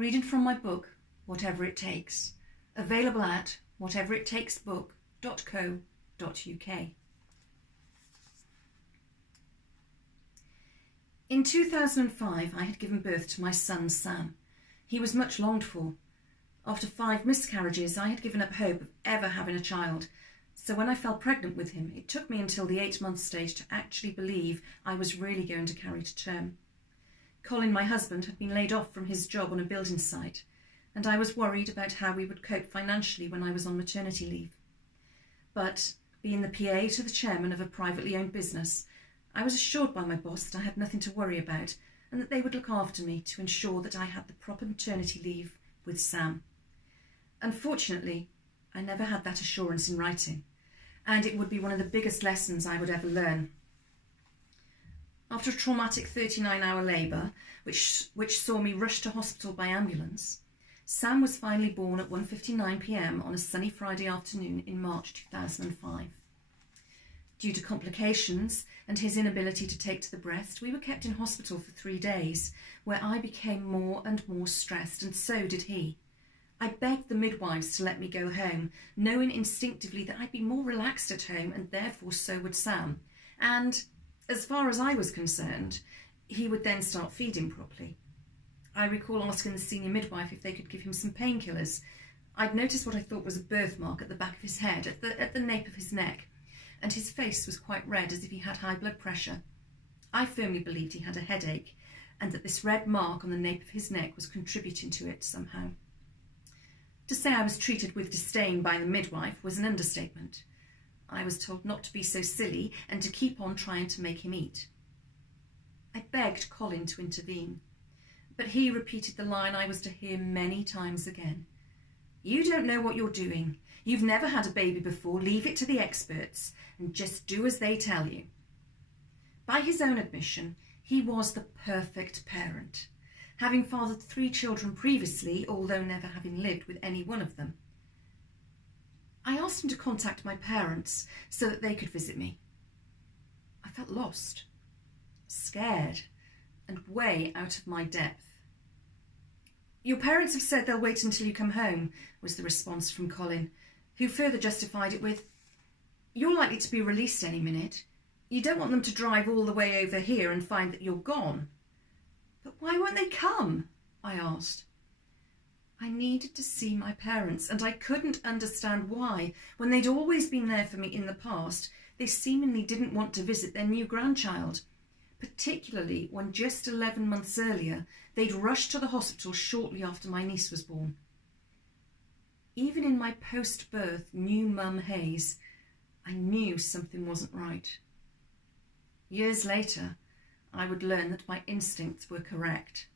Reading from my book, Whatever It Takes, available at whateverittakesbook.co.uk. In 2005, I had given birth to my son, Sam. He was much longed for. After 5 miscarriages, I had given up hope of ever having a child. So when I fell pregnant with him, it took me until the 8-month stage to actually believe I was really going to carry to term. Colin, my husband, had been laid off from his job on a building site, and I was worried about how we would cope financially when I was on maternity leave. But, being the PA to the chairman of a privately owned business, I was assured by my boss that I had nothing to worry about and that they would look after me to ensure that I had the proper maternity leave with Sam. Unfortunately, I never had that assurance in writing, and it would be one of the biggest lessons I would ever learn. After a traumatic 39-hour labour, which saw me rushed to hospital by ambulance, Sam was finally born at 1:59 p.m. on a sunny Friday afternoon in March 2005. Due to complications and his inability to take to the breast, we were kept in hospital for 3 days, where I became more and more stressed, and so did he. I begged the midwives to let me go home, knowing instinctively that I'd be more relaxed at home and therefore so would Sam. And, as far as I was concerned, he would then start feeding properly. I recall asking the senior midwife if they could give him some painkillers. I'd noticed what I thought was a birthmark at the back of his head, at the nape of his neck, and his face was quite red as if he had high blood pressure. I firmly believed he had a headache, and that this red mark on the nape of his neck was contributing to it somehow. To say I was treated with disdain by the midwife was an understatement. I was told not to be so silly and to keep on trying to make him eat. I begged Colin to intervene, but he repeated the line I was to hear many times again. "You don't know what you're doing. You've never had a baby before. Leave it to the experts and just do as they tell you." By his own admission, he was the perfect parent, having fathered 3 children previously, although never having lived with any one of them. I asked him to contact my parents so that they could visit me. I felt lost, scared, and way out of my depth. "Your parents have said they'll wait until you come home," was the response from Colin, who further justified it with, "You're likely to be released any minute. You don't want them to drive all the way over here and find that you're gone." "But why won't they come?" I asked. I needed to see my parents, and I couldn't understand why, when they'd always been there for me in the past, they seemingly didn't want to visit their new grandchild, particularly when just 11 months earlier they'd rushed to the hospital shortly after my niece was born. Even in my post-birth new mum haze, I knew something wasn't right. Years later, I would learn that my instincts were correct.